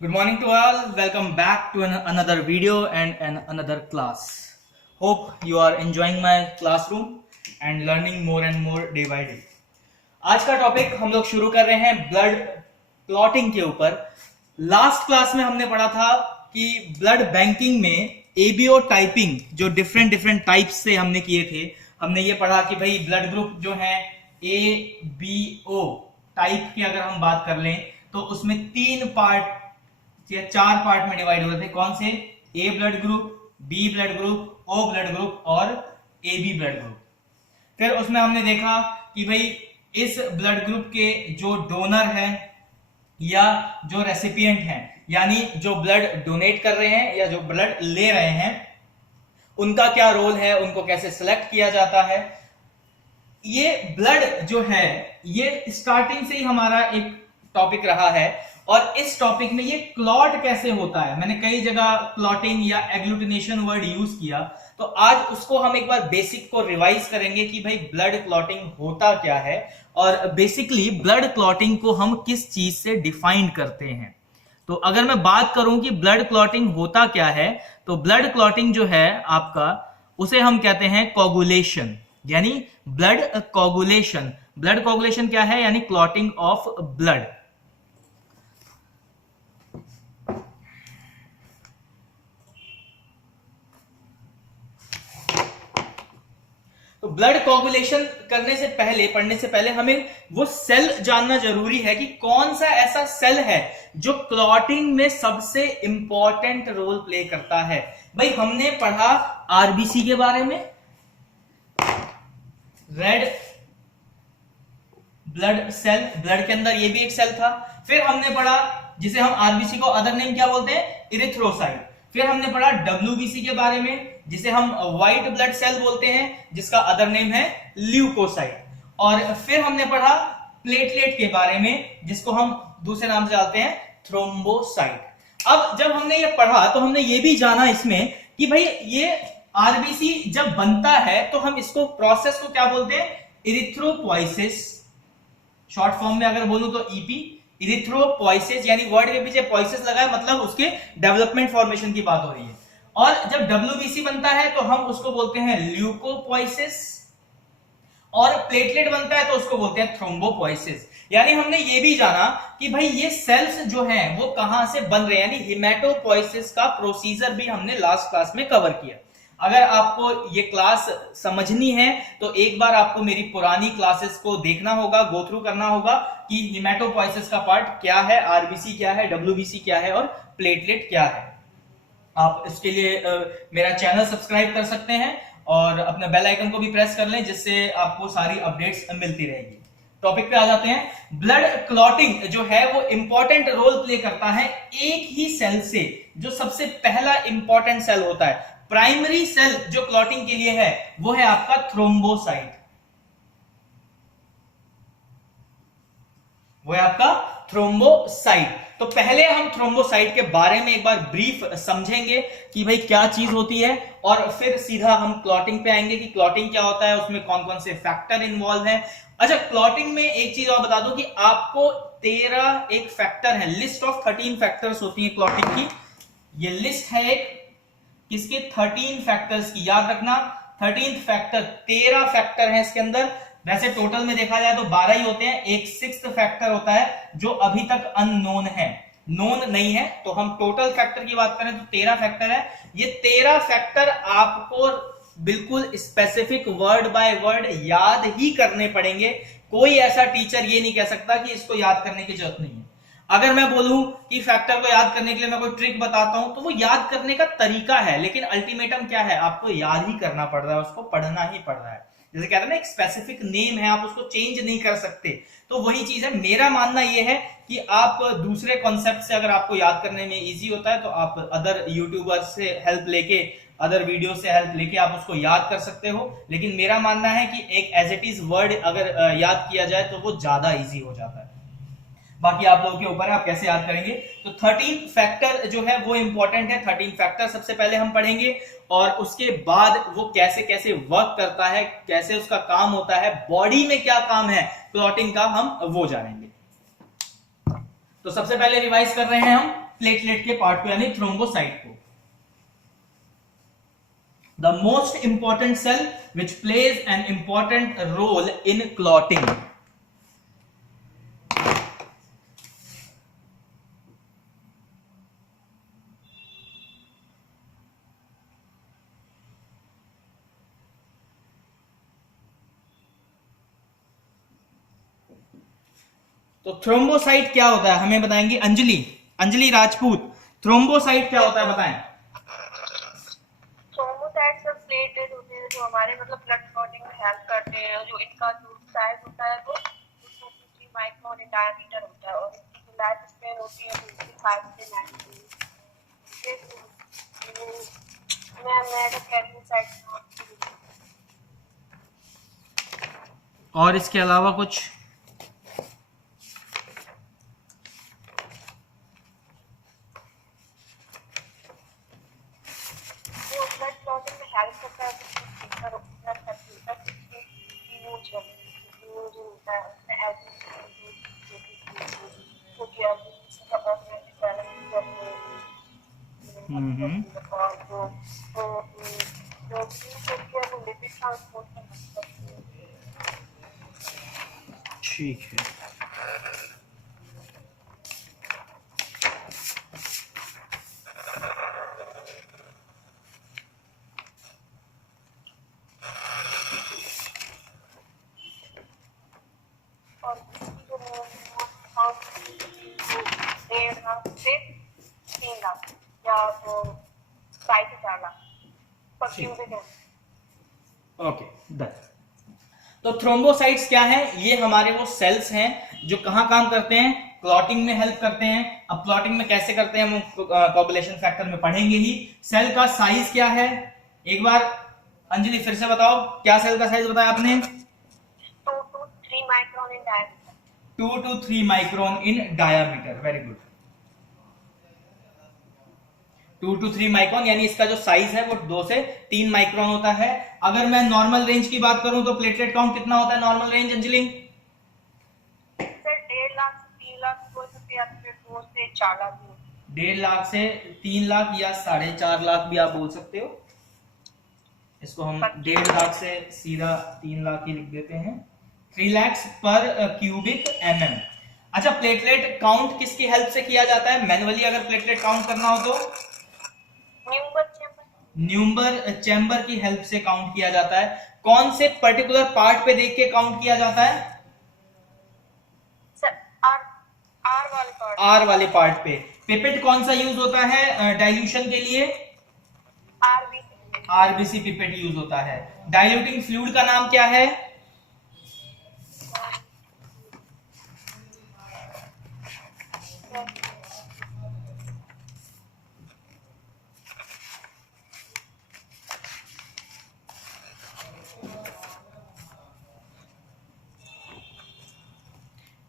Good morning to all. Welcome back to another video and another class. Hope you are enjoying my classroom and learning more and more day by day. आज का topic हम लोग शुरू कर रहे हैं blood clotting के ऊपर। लास्ट क्लास में हमने पढ़ा था कि ब्लड बैंकिंग में एबीओ टाइपिंग जो डिफरेंट डिफरेंट टाइप्स से हमने किए थे। हमने ये पढ़ा कि भाई ब्लड ग्रुप जो है ए बी ओ टाइप की अगर हम बात कर लें तो उसमें 3 पार्ट या 4 पार्ट में डिवाइड होते थे। कौन से? A blood group, B blood group, O blood group और ए बी ब्लड ग्रुप। फिर उसमें हमने देखा कि भाई इस ब्लड ग्रुप के जो डोनर है या जो रेसिपिएंट हैं, यानी जो ब्लड डोनेट कर रहे हैं या जो ब्लड ले रहे हैं, उनका क्या रोल है, उनको कैसे सिलेक्ट किया जाता है। ये ब्लड जो है ये स्टार्टिंग से ही हमारा एक टॉपिक रहा है और इस टॉपिक में ये क्लॉट कैसे होता है, मैंने कई जगह क्लॉटिंग या एग्लूटिनेशन वर्ड यूज किया, तो आज उसको हम एक बार बेसिक को रिवाइज करेंगे कि भाई ब्लड क्लॉटिंग होता क्या है और बेसिकली ब्लड क्लॉटिंग को हम किस चीज से डिफाइन करते हैं। तो अगर मैं बात करूं कि ब्लड क्लॉटिंग होता क्या है, तो ब्लड क्लॉटिंग जो है आपका, उसे हम कहते हैं कोगुलेशन, यानी ब्लड कोगुलेशन। ब्लड कोगुलेशन क्या है? यानी क्लॉटिंग ऑफ ब्लड। तो ब्लड कोगुलेशन करने से पहले, पढ़ने से पहले हमें वो सेल जानना जरूरी है कि कौन सा ऐसा सेल है जो क्लॉटिंग में सबसे इंपॉर्टेंट रोल प्ले करता है। भाई हमने पढ़ा आरबीसी के बारे में, रेड ब्लड सेल, ब्लड के अंदर ये भी एक सेल था। फिर हमने पढ़ा जिसे हम आरबीसी को अदर नेम क्या बोलते हैं? इरिथ्रोसाइट। फिर हमने पढ़ा डब्ल्यूबीसी के बारे में जिसे हम व्हाइट ब्लड सेल बोलते हैं, जिसका अदर नेम है ल्यूकोसाइट। और फिर हमने पढ़ा प्लेटलेट के बारे में जिसको हम दूसरे नाम से जानते हैं थ्रोम्बोसाइट। अब जब हमने ये पढ़ा तो हमने ये भी जाना इसमें कि भाई ये आरबीसी जब बनता है तो हम इसको प्रोसेस को क्या बोलते हैं? इरिथ्रोपोइसिस। शॉर्ट फॉर्म में अगर बोलूं तो ईपी, इरिथ्रोपोइसिस, यानी वर्ड के पीछे पोइसिस लगा है, मतलब उसके डेवलपमेंट फॉर्मेशन की बात हो रही है। और जब डब्ल्यूबीसी बनता है तो हम उसको बोलते हैं ल्यूकोपोइसिस, और प्लेटलेट बनता है तो उसको बोलते हैं थ्रोम्बोपोइसिस। यानी हमने ये भी जाना कि भाई ये सेल्स जो हैं वो कहां से बन रहे हैं, यानी हिमेटोपोइसिस का प्रोसीजर भी हमने लास्ट क्लास में कवर किया। अगर आपको ये क्लास समझनी है तो एक बार आपको मेरी पुरानी क्लासेस को देखना होगा, गो थ्रू करना होगा कि हिमेटोपोइसिस का पार्ट क्या है, आरबीसी क्या है, डब्ल्यूबीसी क्या है और प्लेटलेट क्या है। आप इसके लिए मेरा चैनल सब्सक्राइब कर सकते हैं और अपने बेल आइकन को भी प्रेस कर लें, जिससे आपको सारी अपडेट्स मिलती रहेगी। टॉपिक पे आ जाते हैं। ब्लड क्लॉटिंग जो है वो इंपॉर्टेंट रोल प्ले करता है एक ही सेल से, जो सबसे पहला इंपॉर्टेंट सेल होता है, प्राइमरी सेल जो क्लॉटिंग के लिए है वो है आपका थ्रोम्बोसाइट। वो है आपका थ्रोम्बोसाइट। तो पहले हम थ्रोम्बोसाइट के बारे में एक बार ब्रीफ समझेंगे कि भाई क्या चीज होती है, और फिर सीधा हम क्लॉटिंग पे आएंगे कि क्लॉटिंग क्या होता है, उसमें कौन कौन से फैक्टर इन्वॉल्व है। अच्छा, क्लॉटिंग में एक चीज और बता दूं कि आपको 13 एक फैक्टर है, लिस्ट ऑफ 13 फैक्टर्स होती है क्लॉटिंग की। ये लिस्ट है एक किसके? 13 फैक्टर्स की। याद रखना 13th फैक्टर, 13 फैक्टर है इसके अंदर। वैसे टोटल में देखा जाए तो 12 ही होते हैं, एक 6th फैक्टर होता है जो अभी तक अननोन है, नोन नहीं है। तो हम टोटल फैक्टर की बात करें तो 13 फैक्टर है। ये 13 फैक्टर आपको बिल्कुल स्पेसिफिक वर्ड बाय वर्ड याद ही करने पड़ेंगे। कोई ऐसा टीचर ये नहीं कह सकता कि इसको याद करने की जरूरत नहीं है। अगर मैं बोलूं कि फैक्टर को याद करने के लिए मैं कोई ट्रिक बताता हूं तो वो याद करने का तरीका है, लेकिन अल्टीमेटम क्या है? आपको याद ही करना पड़ रहा है, उसको पढ़ना ही पड़ रहा है। जैसे कहते हैं ना, एक स्पेसिफिक नेम है, आप उसको चेंज नहीं कर सकते। तो वही चीज है। मेरा मानना यह है कि आप दूसरे कॉन्सेप्ट से अगर आपको याद करने में इजी होता है तो आप अदर यूट्यूबर से हेल्प लेके, अदर वीडियो से हेल्प लेके आप उसको याद कर सकते हो। लेकिन मेरा मानना है कि एक एज इट इज वर्ड अगर याद किया जाए तो वो ज्यादा इजी हो जाता है। बाकी आप लोगों के ऊपर है, आप कैसे याद करेंगे। तो 13 फैक्टर जो है वो इंपॉर्टेंट है। 13 फैक्टर सबसे पहले हम पढ़ेंगे और उसके बाद वो कैसे कैसे वर्क करता है, कैसे उसका काम होता है, बॉडी में क्या काम है क्लॉटिंग का, हम वो जानेंगे। तो सबसे पहले रिवाइज कर रहे हैं हम प्लेटलेट के पार्ट को यानी थ्रोम्बोसाइट को। The most important cell which plays an important role in clotting. तो थ्रोम्बोसाइट क्या होता है हमें बताएंगे अंजलि, अंजलि राजपूत। थ्रोम्बोसाइट क्या होता है बताएं। थ्रोम्बोसाइट्स सब प्लेटलेट होते हैं जो हमारे मतलब ब्लड क्लॉटिंग में हेल्प करते हैं। जो इनका जो साइज होता है वो 2 माइक्रोन इन डायमीटर होता है और इसकी जो लाइफ स्पैन होती है वो 5 से 9 साइट। और इसके अलावा कुछ? ठीक है। Okay done. तो थ्रोम्बोसाइट्स क्या है? ये हमारे वो सेल्स हैं जो कहाँ काम करते हैं? क्लॉटिंग में हेल्प करते हैं। अब क्लॉटिंग में कैसे करते हैं हम कोगुलेशन फैक्टर में पढ़ेंगे ही। सेल का साइज क्या है एक बार अंजलि फिर से बताओ, क्या सेल का साइज बताया आपने? 2 to 3 micron in diameter. 2 to 3 micron in diameter, very good. 2 to 3 micron यानी इसका जो साइज है वो 2 से 3 माइक्रोन होता है। अगर मैं नॉर्मल रेंज की बात करूं तो प्लेटलेट काउंट कितना होता है normal range Anjali? Sir 1.5 lakh से 3 लाख बोल सकते हैं, 2 से 4 लाख। 1.5 लाख से 3 लाख या 4.5 लाख भी आप बोल सकते हो। इसको हम 1.5 लाख से सीधा 3 लाख ही लिख देते हैं। 3 lakhs पर क्यूबिक mm। अच्छा, प्लेटलेट काउंट किसकी हेल्प से किया जाता है मैनुअली अगर प्लेटलेट काउंट करना हो तो? न्यूमर चैम्बर की हेल्प से काउंट किया जाता है। कौन से पर्टिकुलर पार्ट पे देख के काउंट किया जाता है? आर वाले पार्ट पे। पिपेट कौन सा यूज होता है डाइल्यूशन के लिए? आरबीसी पिपेट यूज होता है। डाइल्यूटिंग फ्लूइड का नाम क्या है?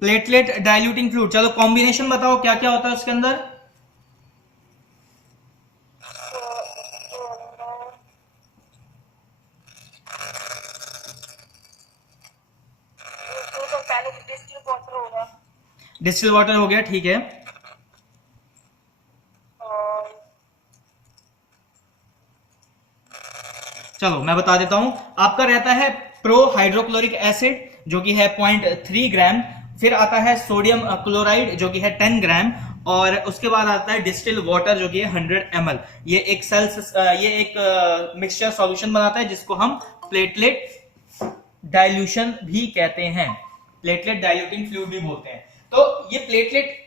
Platelet diluting fluid. चलो कॉम्बिनेशन बताओ क्या क्या होता है उसके अंदर? डिस्टिल वाटर हो गया, ठीक है। चलो मैं बता देता हूं। आपका रहता है प्रो हाइड्रोक्लोरिक एसिड जो कि है 0.3 ग्राम। फिर आता है सोडियम क्लोराइड जो कि है 10 ग्राम। और उसके बाद आता है डिस्टिल वाटर जो कि है 100 ml। ये एक मिक्सचर सॉल्यूशन बनाता है जिसको हम प्लेटलेट डाइल्यूशन भी कहते हैं, प्लेटलेट डाइल्यूटिंग फ्लूइड भी बोलते हैं। तो ये प्लेटलेट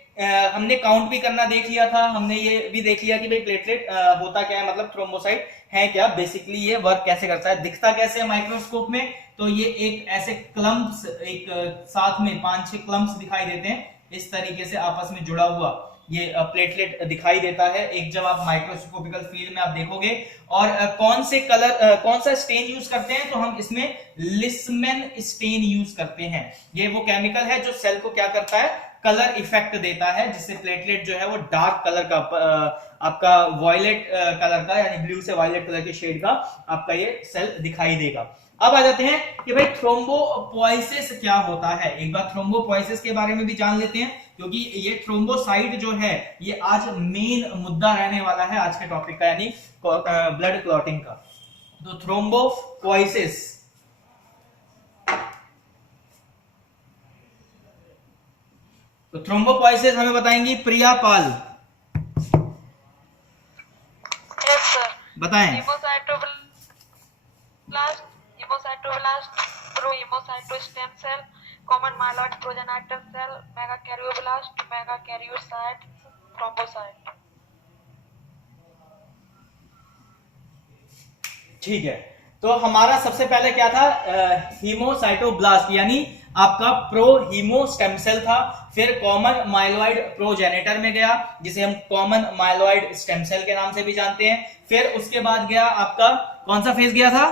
हमने काउंट भी करना देख लिया था। हमने ये भी देख लिया कि भाई प्लेटलेट होता क्या है, मतलब थ्रोम्बोसाइट है क्या, बेसिकली ये वर्क कैसे करता है, दिखता कैसे है माइक्रोस्कोप में। तो ये एक ऐसे क्लम्प्स, एक साथ में 5-6 क्लम्प्स दिखाई देते हैं इस तरीके से आपस में जुड़ा हुआ ये प्लेटलेट दिखाई देता है एक जब आप माइक्रोस्कोपिकल फील्ड में आप देखोगे। और कौन से कलर, कौन सा स्टेन यूज करते हैं, तो हम इसमें लिस्मेन स्टेन यूज करते हैं। ये वो केमिकल है जो सेल को क्या करता है, कलर इफेक्ट देता है, जिससे प्लेटलेट जो है वो डार्क कलर का, आपका वॉयलेट कलर का यानी ब्लू से वॉयलेट कलर के शेड का आपका ये सेल दिखाई देगा। अब आ जाते हैं कि भाई थ्रोम्बोपोइसिस क्या होता है। एक बार थ्रोम्बोपोइसिस के बारे में भी जान लेते हैं। क्योंकि ये थ्रोम्बोसाइट जो है ये आज मेन मुद्दा रहने वाला है आज के टॉपिक का, यानी ब्लड क्लॉटिंग का। तो थ्रोम्बोपोइसिस, तो थ्रोम्बोपोइसिस हमें बताएंगी प्रिया पाल, यस सर। बताएं। Hemocytoblast, pro hemocytostem cell, common myeloid progenitor cell, megakaryoblast, megakaryocyte, thrombocyte. ठीक है, तो हमारा सबसे पहले क्या था, हीमोसाइटोब्लास्ट यानी आपका प्रो हीमो स्टेम सेल था, फिर कॉमन माइलॉइड प्रोजेनिटर में गया जिसे हम कॉमन माइलॉइड स्टेम सेल के नाम से भी जानते हैं, फिर उसके बाद गया आपका कौन सा फेज गया था?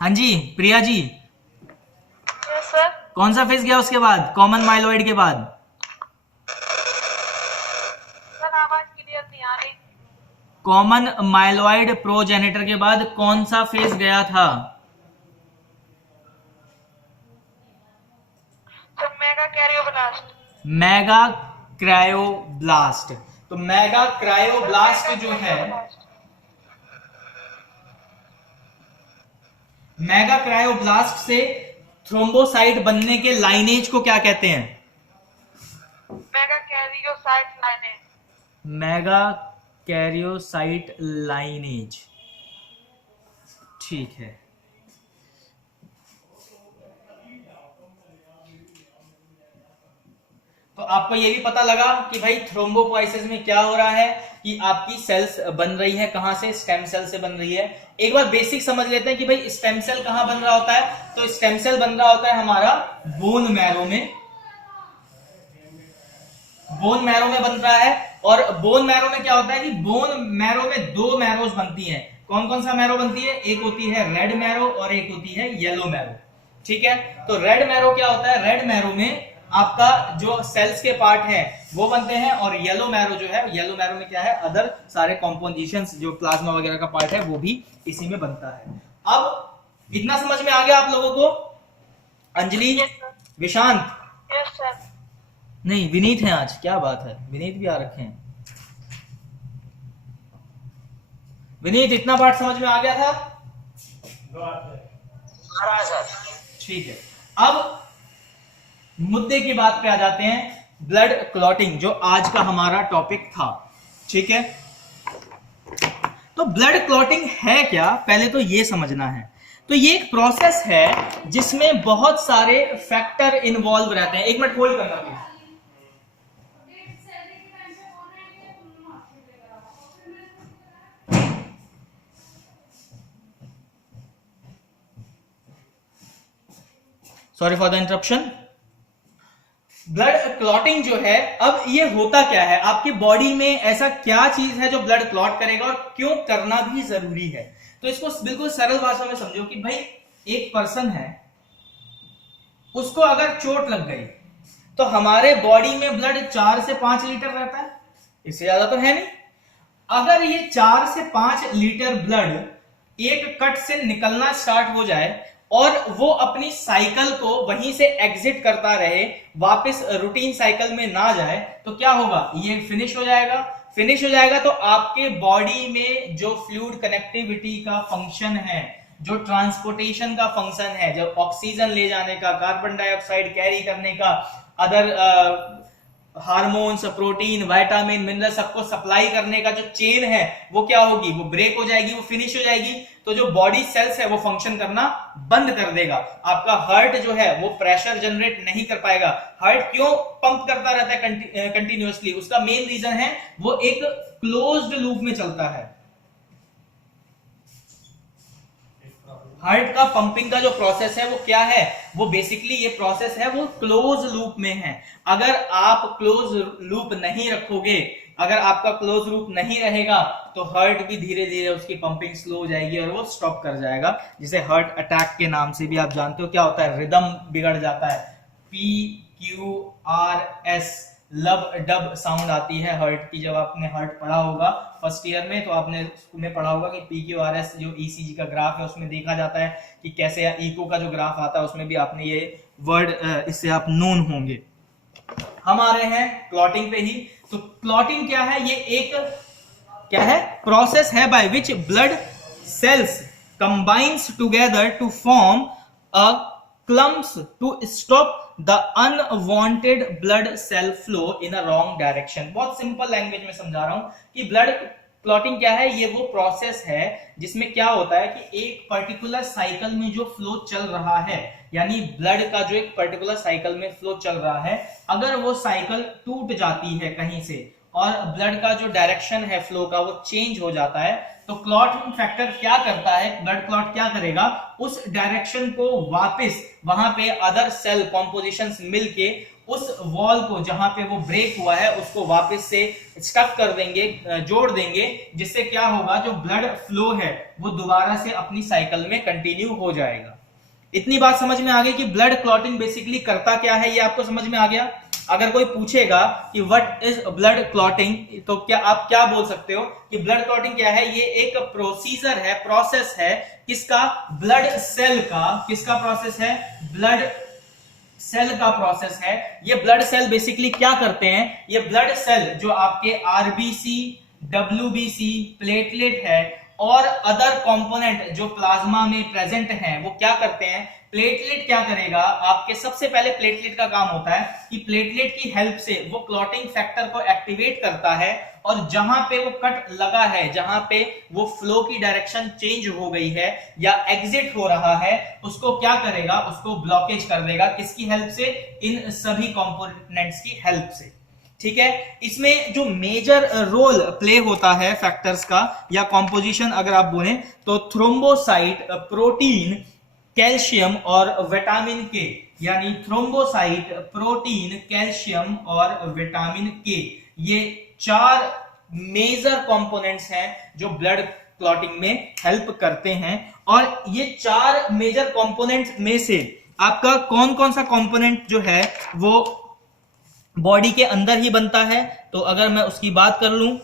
हाँ जी प्रिया जी, यस सर। कौन सा फेज गया उसके बाद, कॉमन माइलॉइड के बाद? सर आवाज क्लियर नहीं आ रही। कॉमन माइलॉइड प्रोजेनिटर के बाद कौन सा फेज गया था? सर मेगाकैरियोब्लास्ट। मेगा क्रायोब्लास्ट। तो मेगा क्रायोब्लास्ट जो है, मेगा क्रायोब्लास्ट से थ्रोम्बोसाइट बनने के लाइनेज को क्या कहते हैं? Megakaryocyte lineage. Mega karyocyte lineage, ठीक है। तो आपको ये भी पता लगा कि भाई थ्रोम्बोपोइसिस में क्या हो रहा है कि आपकी सेल्स बन रही है कहां से, स्टेम सेल से बन रही है। एक बार बेसिक समझ लेते हैं कि भाई स्टेम सेल कहां बन रहा होता है। तो स्टेम सेल बन रहा होता है हमारा बोन मैरो में, बोन मैरो में बन रहा है। और बोन मैरो में क्या होता है कि बोन मैरो में दो मैरोज बनती हैं। कौन कौन सा मैरो बनती है? एक होती है रेड मैरो और एक होती है येलो मैरो, ठीक है। तो रेड मैरो क्या होता है, रेड मैरो में आपका जो सेल्स के पार्ट है वो बनते हैं, और येलो मैरो जो है, येलो मैरो में क्या है, अदर सारे कॉम्पोजिशंस जो प्लाज्मा वगैरह का पार्ट है वो भी इसी में बनता है। अब इतना समझ में आ गया आप लोगों को? Anjali, Vishant, yes sir. नहीं विनीत है आज, क्या बात है, विनीत भी आ रखे हैं। विनीत, इतना पार्ट समझ में आ गया था? ठीक है, अब मुद्दे की बात पे आ जाते हैं, ब्लड क्लॉटिंग जो आज का हमारा टॉपिक था, ठीक है। तो ब्लड क्लॉटिंग है क्या, पहले तो ये समझना है। तो ये एक प्रोसेस है जिसमें बहुत सारे फैक्टर इन्वॉल्व रहते हैं। एक मिनट होल्ड करना please. Sorry for the interruption. Blood clotting जो है, अब ये होता क्या है, आपकी बॉडी में ऐसा क्या चीज है जो ब्लड क्लॉट करेगा और क्यों करना भी जरूरी है। तो इसको बिल्कुल सरल भाषा में समझो कि भाई एक पर्सन है, उसको अगर चोट लग गई तो हमारे बॉडी में ब्लड 4 से 5 लीटर रहता है, इससे ज्यादा तो है नहीं। अगर ये 4 से 5 लीटर ब्लड एक कट से निकलना स्टार्ट हो जाए और वो अपनी साइकिल को वहीं से एग्जिट करता रहे, वापस रूटीन साइकिल में ना जाए, तो क्या होगा, ये फिनिश हो जाएगा। फिनिश हो जाएगा तो आपके बॉडी में जो फ्लूइड कनेक्टिविटी का फंक्शन है, जो ट्रांसपोर्टेशन का फंक्शन है, जो ऑक्सीजन ले जाने का, कार्बन डाइऑक्साइड कैरी करने का, other hormones, protein, vitamin, mineral सबको सप्लाई करने का जो चेन है वो क्या होगी, वो ब्रेक हो जाएगी, वो फिनिश हो जाएगी। तो जो बॉडी सेल्स है वो फंक्शन करना बंद कर देगा। आपका हार्ट जो है वो प्रेशर जनरेट नहीं कर पाएगा। हार्ट क्यों पंप करता रहता है कंटिन्यूअसली, उसका मेन रीजन है वो एक क्लोज्ड लूप में चलता है। हार्ट का पंपिंग का जो प्रोसेस है वो क्या है, वो बेसिकली ये प्रोसेस है वो क्लोज लूप में है। अगर आप क्लोज लूप नहीं रखोगे, अगर आपका क्लोज लूप नहीं रहेगा तो हार्ट भी धीरे धीरे उसकी पंपिंग स्लो हो जाएगी और वो स्टॉप कर जाएगा, जिसे हार्ट अटैक के नाम से भी आप जानते हो। क्या होता है, रिदम बिगड़ जाता है, PQRS लब डब साउंड आती है हर्ट की। जब आपने हर्ट पढ़ा होगा फर्स्ट ईयर में तो आपने उसमें पढ़ा होगा कि PQRS जो ECG का ग्राफ है उसमें देखा जाता है कि कैसे, इको का जो ग्राफ आता है उसमें भी आपने ये वर्ड, इससे आप नोन होंगे। हम आ रहे हैं क्लॉटिंग पे ही। तो क्लॉटिंग क्या है? ये एक क्या है? प्रोसेस है by which blood cells combines together to form a clumps to stop the unwanted blood cell flow in a wrong direction। बहुत सिंपल लैंग्वेज में समझा रहा हूं कि ब्लड क्लॉटिंग क्या है। ये वो प्रोसेस है जिसमें क्या होता है कि एक पर्टिकुलर साइकिल में जो फ्लो चल रहा है, यानी ब्लड का जो एक पर्टिकुलर साइकिल में फ्लो चल रहा है, अगर वो साइकिल टूट जाती है कहीं से और ब्लड का जो डायरेक्शन है फ्लो का वो चेंज हो जाता है, तो क्लॉटिंग फैक्टर क्या करता है? ब्लड क्लॉट क्या करेगा? उस डायरेक्शन को वापस वहां पे अदर सेल कॉम्पोजिशंस मिलके उस वॉल को जहां पे वो ब्रेक हुआ है उसको वापस से स्टक कर देंगे, जोड़ देंगे, जिससे क्या होगा? जो ब्लड फ्लो है वो दोबारा से अपनी साइकिल में कंटिन्यू हो जाएगा। इतनी बात समझ में आ गई कि ब्लड क्लॉटिंग बेसिकली करता क्या है, ये आपको समझ में आ गया। अगर कोई पूछेगा कि व्हाट इज ब्लड क्लॉटिंग, तो क्या आप क्या बोल सकते हो कि ब्लड क्लॉटिंग क्या है? ये एक प्रोसीजर है, प्रोसेस है, किसका? ब्लड सेल का। किसका प्रोसेस है? ब्लड सेल का प्रोसेस है। ये ब्लड सेल बेसिकली क्या करते हैं? ये ब्लड सेल जो आपके RBC, WBC, प्लेटलेट है और अदर कंपोनेंट जो प्लाज्मा में प्रेजेंट हैं, वो क्या करते हैं? प्लेटलेट क्या करेगा? आपके सबसे पहले प्लेटलेट का काम होता है कि प्लेटलेट की हेल्प से वो क्लॉटिंग फैक्टर को एक्टिवेट करता है और जहां पे वो कट लगा है, जहां पे वो फ्लो की डायरेक्शन चेंज हो गई है या एग्जिट हो रहा है, उसको क्या करेगा? उसको ब्लॉकेज कर देगा। किसकी हेल्प से? इन सभी कंपोनेंट्स की हेल्प से। ठीक है। इसमें जो मेजर रोल प्ले होता है फैक्टर्स का या कॉम्पोजिशन अगर आप बोलें तो थ्रोम्बोसाइट, प्रोटीन, कैल्शियम और विटामिन के, यानी थ्रोम्बोसाइट, प्रोटीन, कैल्शियम और विटामिन के, ये 4 मेजर कंपोनेंट्स हैं जो ब्लड क्लॉटिंग में हेल्प करते हैं। और ये 4 मेजर कंपोनेंट्स में से आपका कौन कौन सा कंपोनेंट जो है वो बॉडी के अंदर ही बनता है, तो अगर मैं उसकी बात कर लूं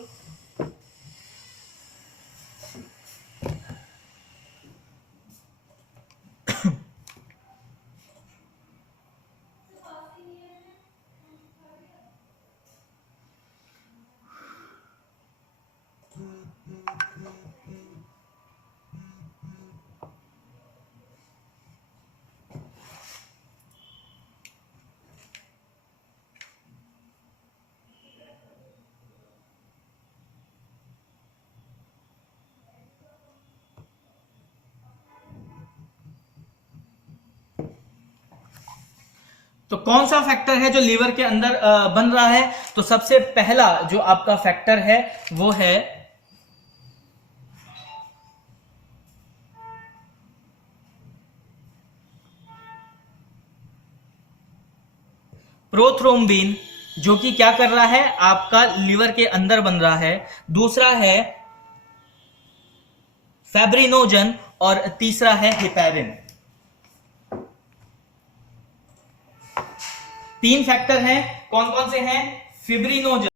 तो कौन सा फैक्टर है जो लीवर के अंदर बन रहा है? तो सबसे पहला जो आपका फैक्टर है वो है प्रोथ्रोम्बिन, जो कि क्या कर रहा है? आपका लीवर के अंदर बन रहा है। दूसरा है फैब्रिनोजन और तीसरा है हेपेरिन। 3 फैक्टर हैं। कौन कौन से हैं? फिब्रिनोजन,